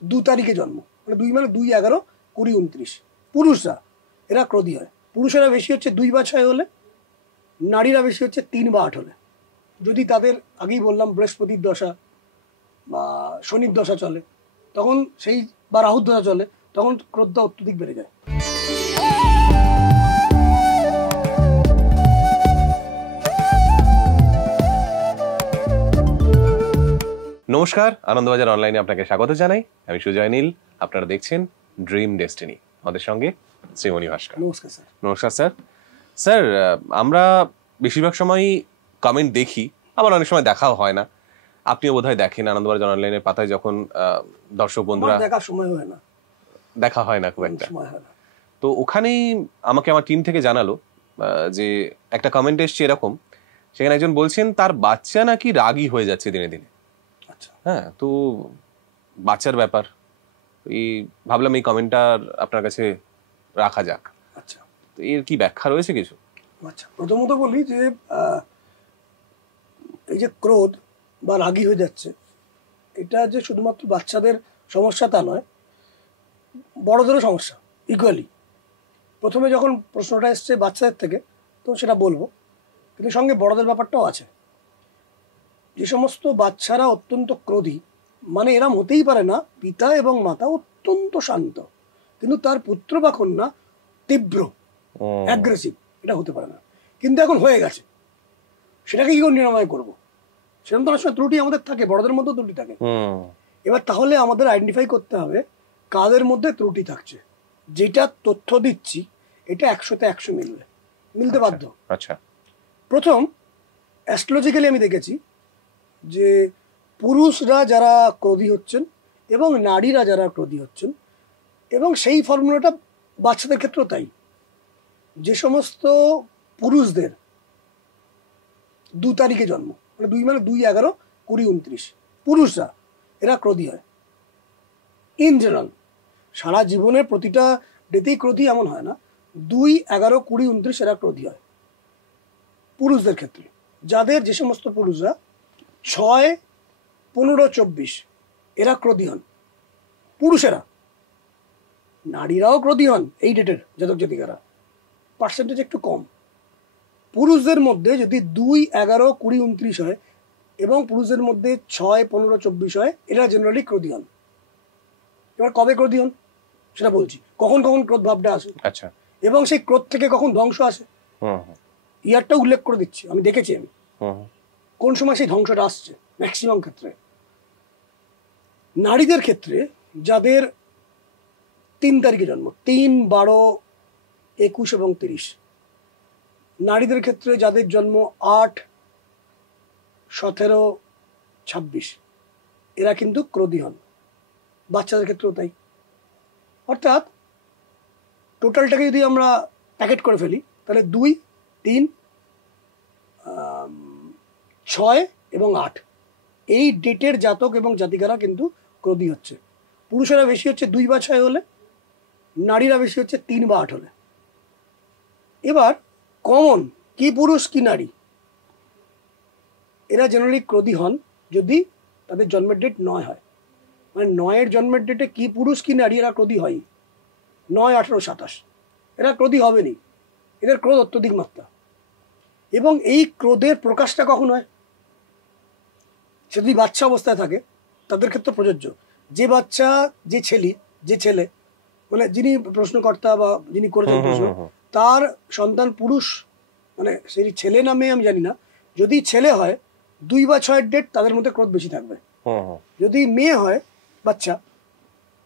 2 তারিখে জন্ম, মানে 2 মানে 2, 11, 20, 29 পুরুষরা এরা ক্রোধী হয়। পুরুষেরা বেশি হচ্ছে 2 বা 6 হলে, নারীরা বেশি হচ্ছে 3 বা 8 হলে। যদি তাদের আগেই বললাম বৃহস্পতির দশা বা শনির দশা চলে তখন সেই, বা রাহুর দশা চলে তখন ক্রোধটা অত্যধিক বেড়ে যায়। নমস্কার, আনন্দবাজার অনলাইনে আপনাকে স্বাগত জানাই। আমি সুজয় নীল, আপনারা দেখছেন ড্রিম ডেস্টিনি। আমাদের সঙ্গে শ্রীমণি ভাস্কর। নমস্কার স্যার। নমস্কার স্যার। স্যার, আমরা বেশিরভাগ সময়ই কমেন্ট দেখি, আবার অনেক সময় দেখাও হয় না। আপনিও বোধহয় দেখেন আনন্দবাজার অনলাইনের পাতায়, যখন দর্শক বন্ধুরা দেখার সময় হয় না, দেখা হয় না খুব একটা, সময় হয় না। তো ওখানেই আমাকে আমার টিম থেকে জানালো যে একটা কমেন্ট এসছে এরকম, সেখানে একজন বলছেন তার বাচ্চা নাকি রাগী হয়ে যাচ্ছে দিনে দিনে। হ্যাঁ, তো বাচ্চার ব্যাপার, এই ভাবলাম এই কমেন্টটা আপনার কাছে রাখা যাক। আচ্ছা, তো এর কি ব্যাখ্যা রয়েছে কিছু? আচ্ছা, প্রথমত বলি যে এই যে ক্রোধ বা রাগী হয়ে যাচ্ছে, এটা যে শুধুমাত্র বাচ্চাদের সমস্যা তা নয়, বড়দেরও সমস্যা ইকুয়ালি। প্রথমে যখন প্রশ্নটা এসছে বাচ্চাদের থেকে, তো সেটা বলবো, কিন্তু সঙ্গে বড়দের ব্যাপারটাও আছে। যে সমস্ত বাচ্চারা অত্যন্ত ক্রোধী, মানে এরম হতেই পারে না পিতা এবং মাতা অত্যন্ত শান্ত, কিন্তু তার পুত্র বা কন্যা তীব্র অ্যাগ্রেসিভ, এটা হতে পারে না, কিন্তু এখন হয়ে গেছে। সেটাকে কি করে নিরাময় করবো? সেরকম তো অনেক সময় ত্রুটি আমাদের থাকে, বড়দের মধ্যেও ত্রুটি থাকে। এবার তাহলে আমাদের আইডেন্টিফাই করতে হবে কাদের মধ্যে ত্রুটি থাকছে। যেটা তথ্য দিচ্ছি এটা 100-তে 100 মিলতে বাধ্য। আচ্ছা, প্রথম, অ্যাস্ট্রোলজিক্যালি আমি দেখেছি যে পুরুষরা যারা ক্রোধী হচ্ছেন এবং নারীরা যারা ক্রোধী হচ্ছেন, এবং সেই ফর্মুলাটা বাচ্চাদের ক্ষেত্রেও তাই। যে সমস্ত পুরুষদের 2 তারিখে জন্ম, মানে 2 মানে 2, 11, 20, 29 পুরুষরা এরা ক্রোধী হয়। ইন জেনারেল সারা জীবনের প্রতিটা ডেতেই ক্রোধী এমন হয় না, 2, 11, 20, 29 এরা ক্রোধী হয় পুরুষদের ক্ষেত্রে। যাদের, যে সমস্ত পুরুষরা 6, 15, 24 এরা ক্রোধী হন পুরুষেরা। নারীরাও ক্রোধী হন এই ডেটের জাতক জাতিকারা, পার্সেন্টেজ একটু কম। পুরুষদের মধ্যে যদি 2, 11, 20, 29 হয় এবং পুরুষদের মধ্যে 6, 15, 24 হয়, এরা জেনারেলি ক্রোধী হন। এবার কবে ক্রোধী হন সেটা বলছি, কখন কখন ক্রোধ ভাবটা আসে। আচ্ছা, এবং সেই ক্রোধ থেকে কখন ধ্বংস আসে, ইয়ারটা উল্লেখ করে দিচ্ছি। আমি দেখেছি আমি কোন সময় সেই ধ্বংসটা আসছে। ম্যাক্সিমাম ক্ষেত্রে নারীদের ক্ষেত্রে যাদের 3 তারিখে জন্ম, 3, 12, 21 এবং 30, নারীদের ক্ষেত্রে যাদের জন্ম 8, 17, 26 এরা কিন্তু ক্রোধী হন। বাচ্চাদের ক্ষেত্রেও তাই। অর্থাৎ টোটালটাকে যদি আমরা প্যাকেট করে ফেলি তাহলে 2, 3, 6 এবং 8 এই ডেটের জাতক এবং জাতিকারা কিন্তু ক্রোধী হচ্ছে। পুরুষেরা বেশি হচ্ছে 2 বা 6 হলে, নারীরা বেশি হচ্ছে 3 বা 8 হলে। এবার কমন কি পুরুষ কি নারী, এরা জেনারেলি ক্রোধী হন যদি তাদের জন্মের ডেট 9 হয়। মানে 9-এর জন্মের ডেটে কি পুরুষ কি নারী এরা ক্রোধী হয়। 9, 18, 27 এরা ক্রোধী হবেনি, এদের ক্রোধ অত্যধিক মাত্রা। এবং এই ক্রোধের প্রকাশটা কখন হয়, সে যদি বাচ্চা অবস্থায় থাকে তাদের ক্ষেত্রে প্রযোজ্য। যে বাচ্চা, যে ছেলে মানে যিনি প্রশ্নকর্তা বা যিনি করেছেন প্রশ্ন, তার সন্তান পুরুষ, মানে সেই ছেলে না মেয়ে আমি জানি না, যদি ছেলে হয় 2 বা 6-এর ডেট তাদের মধ্যে ক্রোধ বেশি থাকবে। যদি মেয়ে হয় বাচ্চা,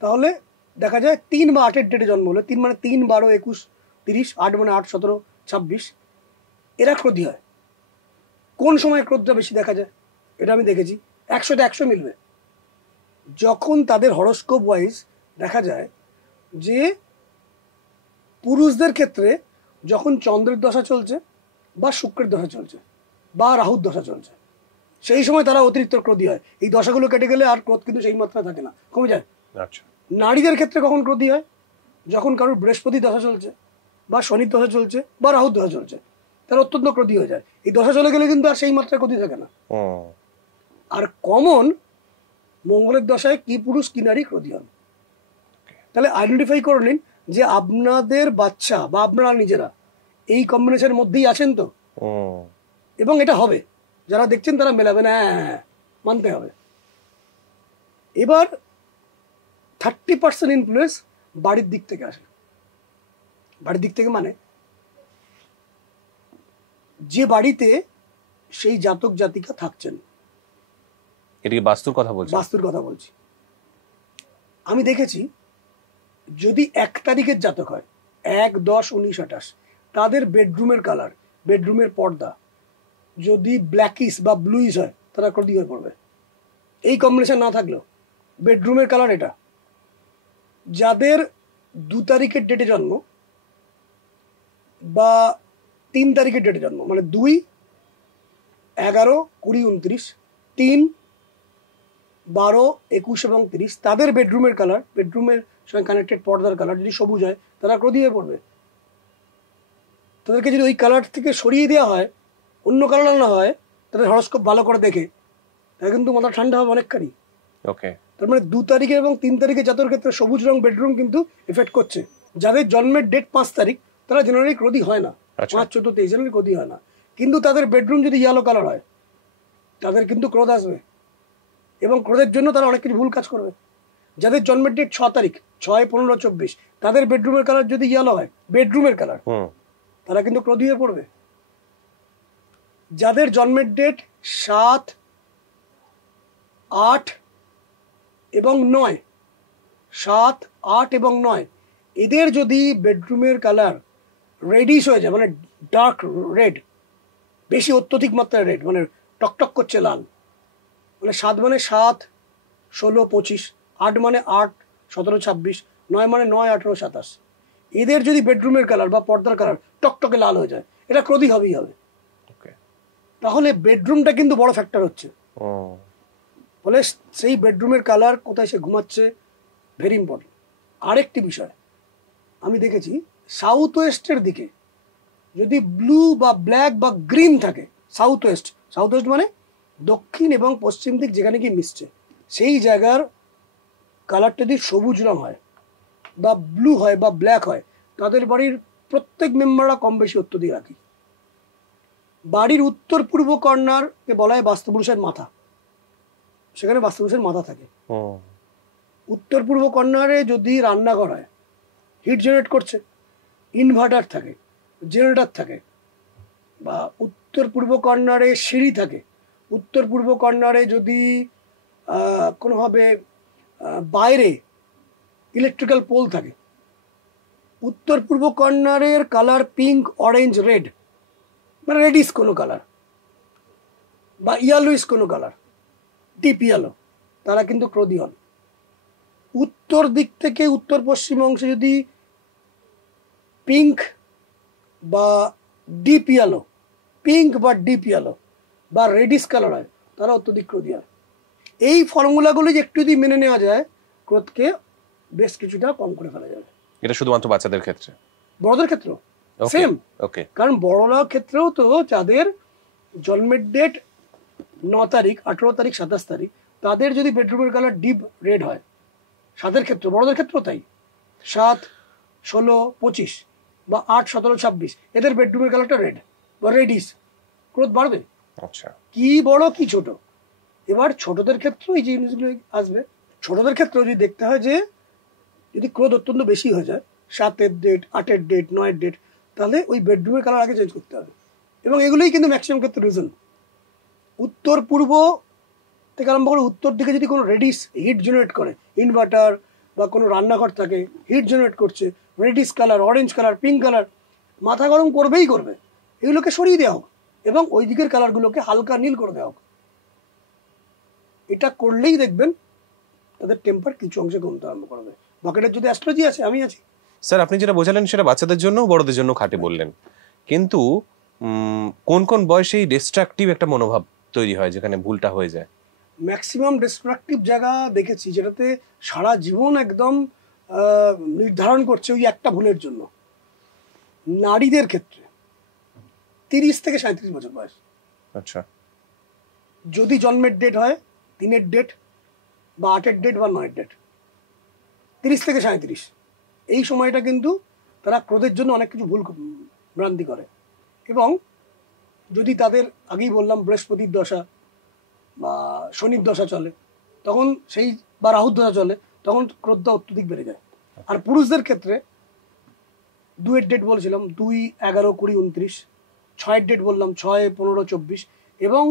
তাহলে দেখা যায় 3 বা 8-এর ডেটে জন্ম হলে, 3 মানে 3, 12, 21, 30, 8 মানে 8, 17, 26 এরা ক্রোধী হয়। কোন সময় ক্রোধটা বেশি দেখা যায় এটা আমি দেখেছি, 100-তে 100 মিলবে। যখন তাদের হরোস্কোপ ওয়াইজ দেখা যায় যে পুরুষদের ক্ষেত্রে যখন চন্দ্রের দশা চলছে বা শুক্রের দশা চলছে বা রাহুর দশা চলছে, সেই সময় তারা অতিরিক্ত ক্রোধী হয়। এই দশাগুলো কেটে গেলে আর ক্রোধ কিন্তু সেই মাত্রা থাকে না, কমে যায়। আচ্ছা, নারীদের ক্ষেত্রে কখন ক্রোধী হয়, যখন কারোর বৃহস্পতি দশা চলছে বা শনির দশা চলছে বা রাহুর দশা চলছে, তারা অত্যন্ত ক্রোধী হয়ে যায়। এই দশা চলে গেলে কিন্তু আর সেই মাত্রায় ক্রোধী থাকে না। আর কমন মঙ্গলের দশায় কি পুরুষ কি নারী ক্রোধী হন। তাহলে আইডেন্টিফাই করে নিন যে আপনাদের বাচ্চা বা আপনারা নিজেরা এই কম্বিনেশনের মধ্যেই আছেন তো, এবং এটা হবে। যারা দেখছেন তারা মেলাবে না, হ্যাঁ মানতে হবে। এবার 30% ইনফ্লুয়েন্স বাড়ির দিক থেকে আসে। বাড়ির দিক থেকে মানে যে বাড়িতে সেই জাতক জাতিকা থাকছেন। এটা কি বাস্তুর কথা বলছেন? বাস্তুর কথা বলছি। আমি দেখেছি যদি 1 তারিখের জাতক হয়, 1, 10, 19, 28, তাদের বেডরুমের কালার, বেডরুমের পর্দা যদি ব্ল্যাকিশ বা ব্লুইশ হয়, তারা ক্রোধী হয়ে পড়বে। এই কম্বিনেশন না থাকলেও বেডরুমের কালার এটা। যাদের 2 তারিখের ডেটে জন্ম বা 3 তারিখের ডেটে জন্ম, মানে 2, 11, 20, 29, 3, 12, 21 এবং 30, তাদের বেডরুমের কালার, বেডরুমের সঙ্গে কানেক্টেড পর্দার কালার যদি সবুজ হয়, তারা ক্রোধী হয়ে পড়বে। তাদেরকে যদি ওই কালার থেকে সরিয়ে দেওয়া হয়, অন্য কালার আনা হয়, তাদের হরস্কোপ ভালো করে দেখে, তাহলে কিন্তু মাথা ঠান্ডা হবে অনেকখানি। ওকে, তার মানে 2 তারিখে এবং 3 তারিখে জাতকের ক্ষেত্রে সবুজ রং বেডরুম কিন্তু এফেক্ট করছে। যাদের জন্মের ডেট 5 তারিখ, তারা জেনারেলি ক্রোধী হয় না। 5, 14, 23 জেনারেলি ক্রোধী হয় না। কিন্তু তাদের বেডরুম যদি ইয়েলো কালার হয়, তাদের কিন্তু ক্রোধ আসবে, এবং ক্রোধের জন্য তারা অনেক কিছু ভুল কাজ করবে। যাদের জন্মের ডেট 6 তারিখ, 6, 15, 24, তাদের বেডরুমের কালার যদি ইয়েলো হয়, বেডরুমের কালার, তারা কিন্তু ক্রোধী হয়ে পড়বে। যাদের জন্মের ডেট 7, 8 এবং 9, 7, 8 এবং 9, এদের যদি বেডরুমের কালার রেডিশ হয়ে যায়, মানে ডার্ক রেড, বেশি অত্যধিক মাত্রায় রেড, মানে টকটক করছে লাল, মানে 7 মানে 7, 16, 25, 8 মানে 8, 17, 26, 9 মানে 9, 18, 27, এদের যদি বেডরুমের কালার বা পর্দার কালার টকটকে লাল হয়ে যায়, এটা ক্রোধী হবেই হবে। তাহলে বেডরুমটা কিন্তু বড় ফ্যাক্টর হচ্ছে। ফলে সেই বেডরুমের কালার, কোথায় সে ঘুমাচ্ছে, ভেরি ইম্পর্টেন্ট। আরেকটি বিষয় আমি দেখেছি, সাউথ ওয়েস্টের দিকে যদি ব্লু বা ব্ল্যাক বা গ্রিন থাকে, সাউথ ওয়েস্ট মানে দক্ষিণ এবং পশ্চিম দিক যেখানে কি মিশছে, সেই জায়গার কালারটা যদি সবুজ রং হয় বা ব্লু হয় বা ব্ল্যাক হয়, তাদের বাড়ির প্রত্যেক মেম্বাররা কম বেশি অত্যধিক রাখি। বাড়ির উত্তর পূর্ব কর্নারকে বলা হয় বাস্তুপুরুষের মাথা, সেখানে বাস্তুপুরুষের মাথা থাকে। উত্তর পূর্ব কর্নারে যদি রান্নাঘর হয়, হিট জেনারেট করছে, ইনভার্টার থাকে, জেনারেটর থাকে, বা উত্তর পূর্ব কর্নারে সিঁড়ি থাকে, উত্তর পূর্ব কর্নারে যদি কোনোভাবে বাইরে ইলেকট্রিক্যাল পোল থাকে, উত্তর পূর্ব কর্নারের কালার পিঙ্ক, অরেঞ্জ, রেড, মানে রেডিশ কোনো কালার বা ইয়েলোইশ কোনো কালার, ডিপ ইয়েলো, তারা কিন্তু ক্রোধী হন। উত্তর দিক থেকে উত্তর পশ্চিম অংশে যদি পিঙ্ক বা ডিপ ইয়েলো, পিঙ্ক বা ডিপ ইয়েলো বা রেডিশ কালার হয়, তারা অত্যধিক ক্রোধী হয়। এই ফর্মুলাগুলো একটু যদি মেনে নেওয়া যায়, ক্রোধকে বেশ কিছুটা কম করে ফেলা যাবে। এটা শুধুমাত্র বাচ্চাদের ক্ষেত্রে? বড়দের ক্ষেত্রেও সেম। ওকে, কারণ বড়রাও ক্ষেত্রেও তো যাদের জন্মের ডেট 9 তারিখ, 18 তারিখ, 27 তারিখ, তাদের যদি বেডরুমের কালার ডিপ রেড হয়, 7-এর ক্ষেত্রে, বড়দের ক্ষেত্রেও তাই, 7, 16, 25 বা 8, 17, 26, এদের বেডরুমের কালারটা রেড বা রেডিশ, ক্রোধ বাড়বে। আচ্ছা, কি বড় কি ছোট। এবার ছোটদের ক্ষেত্রেও এই জিনিসগুলো আসবে। ছোটদের ক্ষেত্রেও যদি দেখতে হয় যে যদি ক্রোধ অত্যন্ত বেশি হয়ে যায়, 7-এর ডেট, 8-এর ডেট, 9-এর ডেট, তাহলে ওই বেডরুমের কালার আগে চেঞ্জ করতে হবে। এবং এগুলোই কিন্তু ম্যাক্সিমাম ক্ষেত্রে রিজন। উত্তর পূর্ব থেকে আরম্ভ করে উত্তর দিকে যদি কোনো রেডিশ হিট জেনারেট করে, ইনভার্টার বা কোনো রান্নাঘর থাকে, হিট জেনারেট করছে, radish colour, orange colour, pink colour, মাথা গরম করবেই করবে। এগুলোকে সরিয়ে দেওয়া হোক এবং ওই দিকের কালারগুলোকে হালকা নীল করে দেওয়া হোক। এটা করলেই দেখবেন তাদের টেম্পার কিছু অংশে কমতে আরম্ভ করবে। বাকিটার যদি অ্যাস্ট্রোলজি আছে, আমি আছি। স্যার, আপনি যেটা বোঝালেন সেটা বাচ্চাদের জন্য, বড়দের জন্য খাটে বললেন, কিন্তু কোন কোন বয়সেই ডিস্ট্রাকটিভ একটা মনোভাব তৈরি হয় যেখানে ভুলটা হয়ে যায়? ম্যাক্সিমাম ডিস্ট্রাকটিভ জায়গা দেখেছি যেটাতে সারা জীবন একদম নির্ধারণ করছে ওই একটা ভুলের জন্য। নারীদের ক্ষেত্রে 30 থেকে 37 বছর বয়স। আচ্ছা, যদি জন্মের ডেট হয় 3-এর ডেট, বা 8-এর ডেট বা 9-এর ডেট, 30 থেকে 37 এই সময়টা কিন্তু তারা ক্রোধের জন্য অনেক কিছু ভুল ভ্রান্তি করে। এবং যদি তাদের আগেই বললাম বৃহস্পতির দশা বা শনির দশা চলে তখন সেই, বা রাহুর দশা চলে তখন ক্রোধটা অত্যধিক বেড়ে যায়। আর পুরুষদের ক্ষেত্রে 2-এর ডেট বলছিলাম 2, 11, 20, 29, 6-এর ডেট বললাম 6, 15, 24 এবং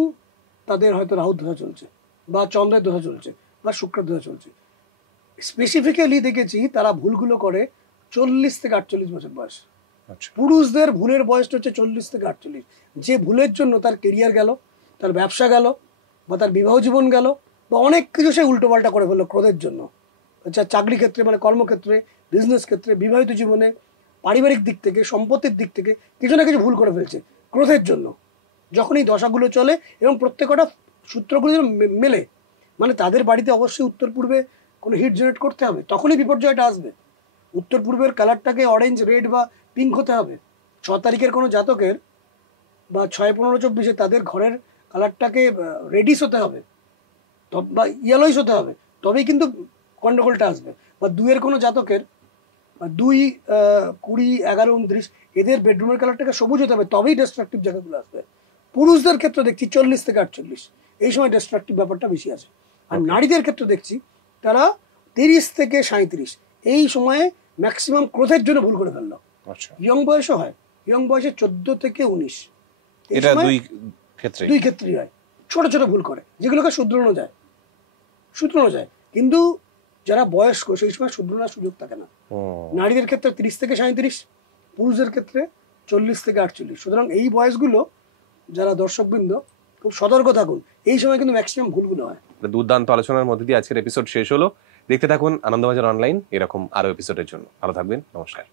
তাদের হয়তো রাহুর দশা চলছে বা চন্দ্রের দশা চলছে বা শুক্রের দশা চলছে। স্পেসিফিক্যালি দেখেছি তারা ভুলগুলো করে 40 থেকে 48 বছর বয়স। পুরুষদের ভুলের বয়সটা হচ্ছে 40 থেকে 48, যে ভুলের জন্য তার কেরিয়ার গেল, তার ব্যবসা গেল, বা তার বিবাহ জীবন গেল, বা অনেক কিছু সে উল্টোপাল্টা করে ফেললো ক্রোধের জন্য। আচ্ছা, চাকরি ক্ষেত্রে মানে কর্মক্ষেত্রে, বিজনেস ক্ষেত্রে, বিবাহিত জীবনে, পারিবারিক দিক থেকে, সম্পত্তির দিক থেকে কিছু না কিছু ভুল করে ফেলছে ক্রোধের জন্য। যখন এই দশাগুলো চলে এবং প্রত্যেকটা সূত্রগুলো যেন মেলে, মানে তাদের বাড়িতে অবশ্যই উত্তর পূর্বে কোনো হিট জেনারেট করতে হবে, তখনই বিপর্যয়টা আসবে। উত্তর পূর্বের কালারটাকে অরেঞ্জ, রেড বা পিঙ্ক হতে হবে। 6 তারিখের কোনো জাতকের বা 6, 15, 24 তাদের ঘরের কালারটাকে রেডিশ হতে হবে বা ইয়েলোইস হতে হবে, তবেই কিন্তু গন্ডগোলটা আসবে। বা 2-এর কোনো জাতকের 2, 20, 11, 29 এদের বেডরুমের কালারটাকে সবুজ হতে হবে, তবেই ডিস্ট্রাকটিভ জায়গাগুলো আসবে। পুরুষদের ক্ষেত্রে দেখছি 40 থেকে 48 এই সময় ডিস্ট্রাকটিভ ব্যাপারটা বেশি আছে। আর নারীদের ক্ষেত্রে দেখছি তারা 30 থেকে 37 এই সময়ে ম্যাক্সিমাম ক্রোধের জন্য ভুল করে ফেললো। ইয়ং বয়সও হয়, ইয়ং বয়সে 14 থেকে 19 এটা দুই ক্ষেত্রেই হয়। ছোট ছোট ভুল করে যেগুলোকে শুধরানো যায়, কিন্তু যারা বয়স্ক সেই সময় শুধরানোর সুযোগ থাকে না। নারীদের ক্ষেত্রে 30 থেকে 37, পুরুষদের ক্ষেত্রে 40 থেকে 48। সুতরাং এই বয়সগুলো যারা দর্শকবৃন্দ খুব সতর্ক থাকুন, এই সময় কিন্তু ম্যাক্সিমাম ভুলগুলো হয়। দুর্দান্ত আলোচনার মধ্যে দিয়ে আজকের এপিসোড শেষ হলো। দেখতে থাকুন আনন্দবাজার অনলাইন এরকম আরো এপিসোডের জন্য। ভালো থাকবেন। নমস্কার।